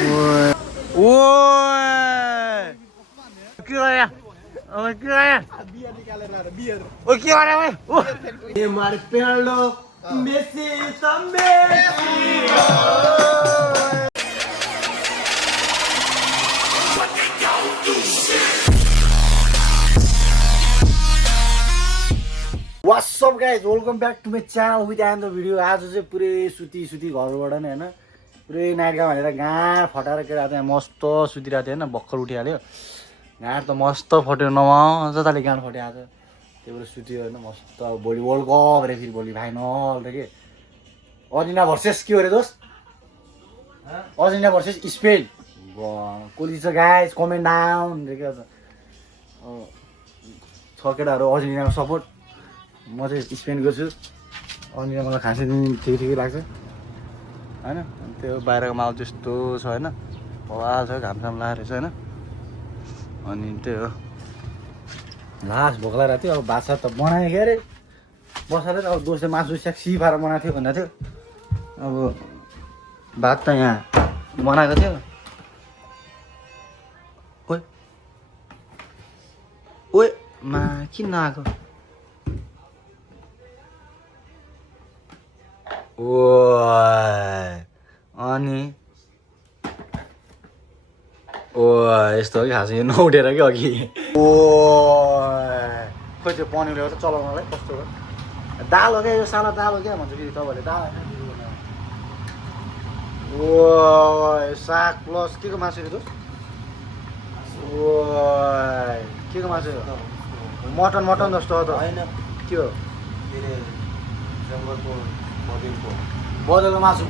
ओए के गरे ओए के गरे बियर निकालेर ला बियर ओ के गरे ओए ए मार पेलो Messi What's up guys, welcome back to my channel with another video. आज चाहिँ पुरै सुती घरबाट नै हैन पुरै नाइट काम हालेर गाँड फटाएर केटा चाहिँ मस्त सुतिरहेको थियो हैन भर्खर उठिहाल्यो गाँड त मस्त फट्यो नमजाले गाँड फट्यो आज त्यही भएर सुत्यो हैन मस्त भोलि वर्ल्ड कप रे फेरि भोलि फाइनल रे के अर्जेन्टिना भर्सेस के हो रे दोस्त अर्जेन्टिना भर्सेस स्पेन कोली छ गाइस कमेन्ट डाउन रे के छ केटाहरु अर्जेन्टिनाको सपोर्ट म चाहिँ स्पेनको छु अनि मलाई खासै ठिकै लाग्छ हैन त्यो बाहिरको माहौल त्यस्तो छ हैन हवा छ घामसाम लागेको छ हैन अनि त्यही हो लास भोक लागेको थियो अब भात सात त बनायो के अरे बसालेर अब दोस्रो मासु सेक्सी पारेर बनाएको थियो भन्दा थियो अब भात त यहाँ बनाएको थियो ओए ओए मा किन आएको अनि यस्तो हो कि खास यो नउठेर कि अघि खोइ त्यो पनिर ल्याएर चलाउनलाई कस्तो हो दाल हो क्या यो साला दाल हो क्या भन्छ कि तपाईँहरूले दाल साग प्लस के को मासु रे दोस्त के को मासु मटन जस्तो हो त होइन त्यो जङ्गलको बदलको मासु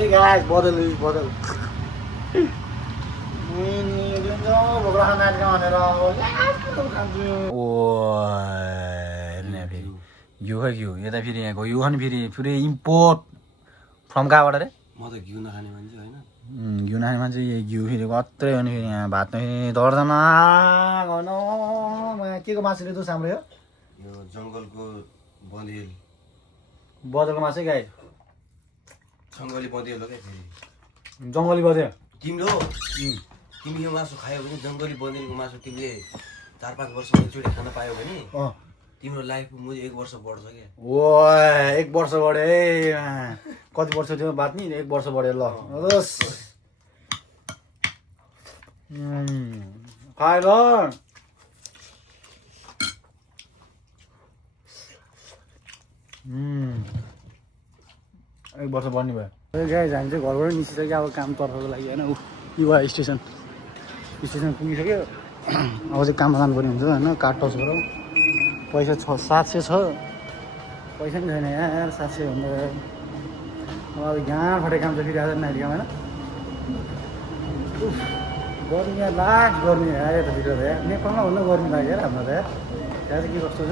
है गाइस बदल यो खै घिउ यता फेरि यहाँको यो खाने फेरि पुरै इम्पोर्ट फ्रम कहाँबाट रे म त घिउ नखाने मान्छे होइन घिउ नखाने मान्छे घिउ फेरि कत्रै हो नि फेरि यहाँ भात दर्जना गर्नु के को मासु रे दोस् हाम्रो यो जङ्गलको बदलको मासु है गाई जङ्गली बँदेल हो क्या फेरि जङ्गली बँदेल तिमी यो मासु खायो भने जङ्गली बँदेलको मासु तिमीले 4-5 वर्ष एकचोटि खान पायो भने तिम्रो लाइफको मुझे 1 वर्ष बढ्छ क्या ओ 1 वर्ष बढ्यो है कति वर्ष थियो बात नि 1 वर्ष बढ्यो ल खाए ल 1 वर्ष बढ्ने भयो गाइस हामी चाहिँ घरबाट निस्किसक्यो अब काम तर्फको लागि होइन युवा स्टेसन पुगिसक्यो अब चाहिँ काममा जानुपर्ने हुन्छ होइन कार्ड टच गरौँ पैसा 700 छ पैसा नि छैन यार 700 भन्दा अब यहाँ फटे काम चाहिँ फेरि आज नाइट काम होइन गर्मी यहाँ लास्ट गर्मी यार यतातिर त यार नेपालमा भन्दा गर्मी लाग्यो यार हाम्रो त यार त्यहाँ चाहिँ के कस्तो छ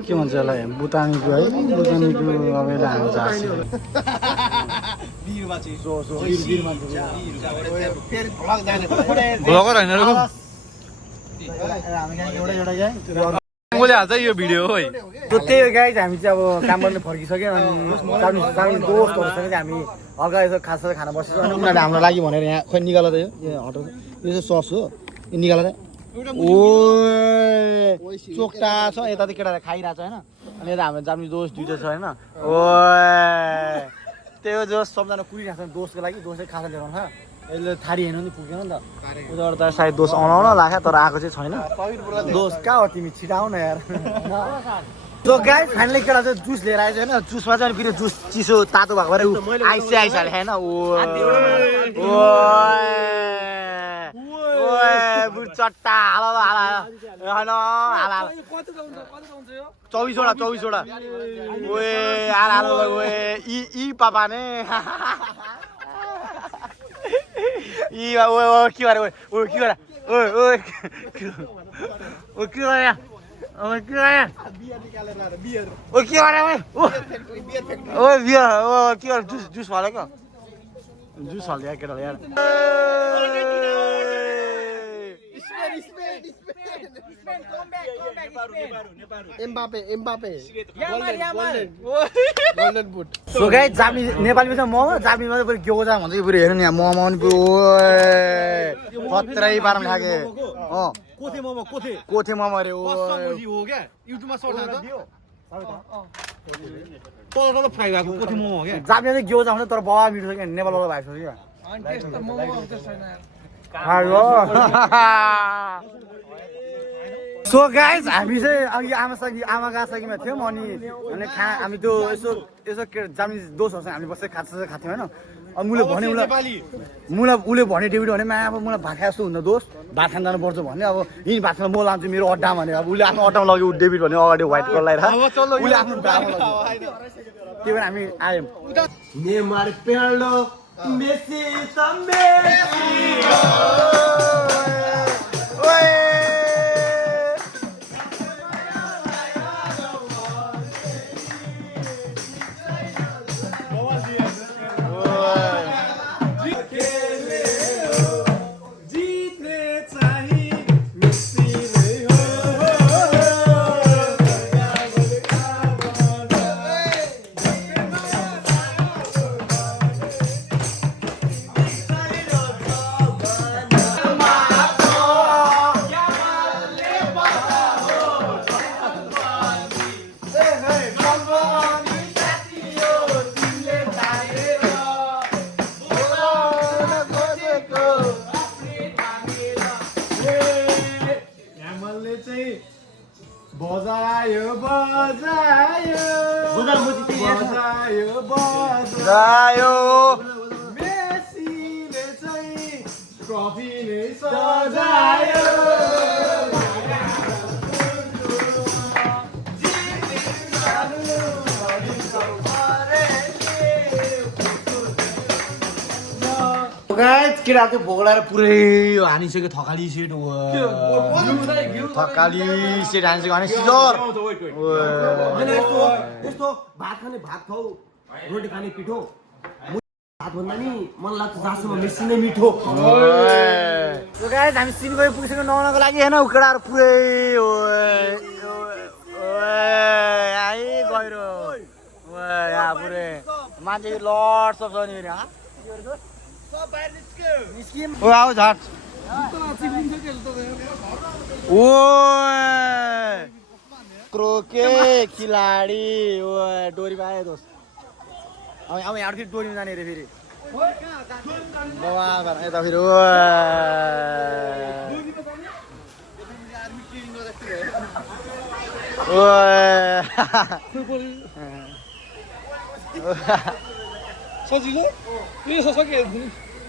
के भन्छ यसलाई बुतानीको है बुतानीको अब यसलाई हामी हाल्छ यो भिडियो हो त्यही हो गाइस हामी चाहिँ अब काम गर्ने फर्किसक्यो अनि दोस्तहरूसँग चाहिँ हामी हल्का यसो खासा खाना बसेको अनि उनीहरूले हाम्रो लागि भनेर यहाँ खोइ निकाल त यो हटाउँछ यो चाहिँ सस हो यो निकाल त चोक्टा छ यता त केटाले खाइरहेको छ होइन अनि यता हाम्रो जापानिज दोस्त दुइटा छ होइन त्यही हो जोस सबजना कुरिरहेको छ दोस्तको लागि दोस्तले खाजा ल्याउनु छ यसले थारी हेर्नु नि पुग्यो नि त उताबाट त सायद दोस्त आउन लाग्यो तर आएको चाहिँ छैन दोस्त कहाँ हो तिमी छिटाउ न यार सो गाइस फाइनली केटा चाहिँ जुस लिएर आएछ होइन जुसमा चाहिँ फेरि जुस चिसो तातो भएको भएर आइसहाल्यो होइन चट्टा हाल 24 वटा ओए हाल ई पापा ने ई ओ के गरे ओ के गरे ओ के गरे ओ के गरे बियर निकालेर ला बियर ओ के गरे ओ बियर ओ के गरे जुस हालेको जुस हाल्यो केटाले यार Mbappe golden boot so guys जापानी नेपालीमा चाहिँ मोमो जापानीमा चाहिँ पुरै ग्योजा भन्छ कि पुरै हेर्नु नि यहाँ मोमो पनि पुरो खत्रै पारामा खाके कोथे मोमो कोथे कोथे मोमो अरे ओ हो क्या युट्युबमा सर्च गर्दा तल फ्राई भएको कोथे मोमो हो क्या जापानीमा चाहिँ ग्योजा भन्छ तर बवा मिठो छ क्या नेपालवाला भाइ छ क्या सो गाइज हामी चाहिँ अघि आमा गासाकीमा थियौँ अनि हामी त्यो यसो जापानिज दोस्तहरूसँग हामी बसेर खाथ्यौँ होइन अब उसले भने उसले भने डेबिट भने अब मलाई भात खाए जस्तो हुन्छ दोस्त भात खान जानुपर्छ भने अब यहीँ भात खान म लान्छु मेरो अड्डा भने अब उसले आफ्नो अड्डामा लग्यो डेबिट भने अगाडि व्हाइट कलर लगाएर उसले आफ्नो डामा लग्यो त्यही भएर हामी आयौँ नेमार पेर्लो मेसी बजायो मेसीले चाहिँ ट्रफी नै सजायो केटा त्यो भोग लगाएर पुरै हानिसक्यो थकाली सेट थकाली सेट हानिसक्यो अनि सिजर यस्तो भात खाने भात खाऊ रोटी खाने पिठो भात भन्दा नि मलाई लाग्छ जहाँसम्म मेसी नै मिठो हामी सिलगढी पुगिसक्यो नुहाउनको लागि होइन केटाहरू पुरै गहिरो यहाँ पुरै मान्छे लड सब छ नि ओ आऊ झट ओ क्रोके खिलाडी ओ डोरी पाए दोस्त अब यहाँ फेरि डोरीमा जाने अरे फेरि बाबा यता फेरि सजिलो यो सके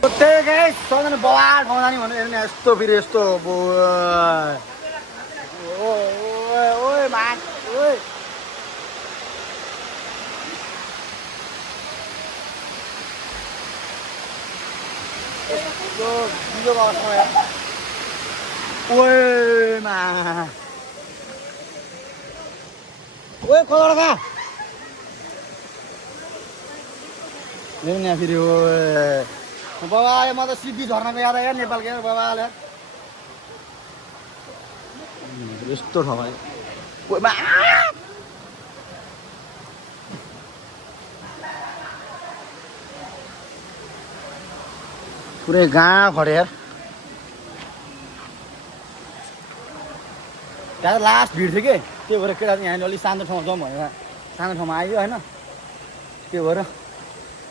त्यही गाइस सबैजना बवाल ठाउँ जाने भन्नु हेर्नु यस्तो फेरि यस्तो ओए मान ओए यस्तो बिजो गर्छ ओए मा ओए खोलडका हेर्नु यहाँ फेरि बाबा म त सिद्धि झर्नाको याद आयो नेपालको यार बाबाले यस्तो ठाउँमा पुरै गाँ खट्यो यार त्यहाँ लास्ट भिड थियो कि त्यही भएर केटा चाहिँ यहाँ अलिक शान्त ठाउँमा जाउँ भनेर सानो ठाउँमा आयो होइन त्यो भएर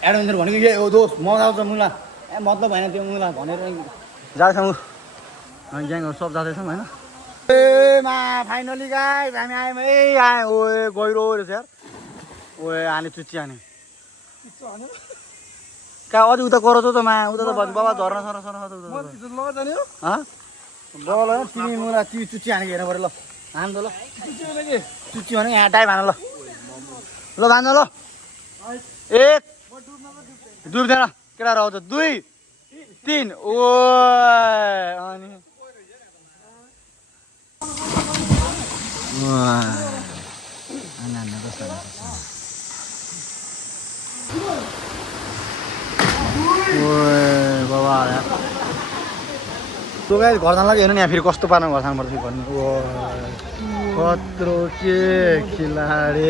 एडभेन्चर भनेको के हो दोस्त मजा आउँछ मुला मतलब भएन त्यो मुला भनेर जाँदैछौँ ग्याङहरू सब जाँदैछौँ होइन ए मा फाइनली गाइस हामी आयौँ आएँ ओए गहिरो रहेछ यार ओए आने चुच्ची हाने कहाँ अझै उता कराउँछौ त मा उता त भन्नु बाबा झर्न सर बाबा तिमी मुला तिमी चुच्ची हानेको हेर्नु पऱ्यो ल हान त ल चुच्ची भने यहाँ टाइप हान ल ल भान्द ल एक डुब्दैन केटा आउँछ 2 3 ओ अनि बाबा सो गाइस घर जान लाग्यो हेर्नु नि यहाँ फेरि कस्तो पारामा घर जानुपर्छ भन्नु कत्रो के खिलाडी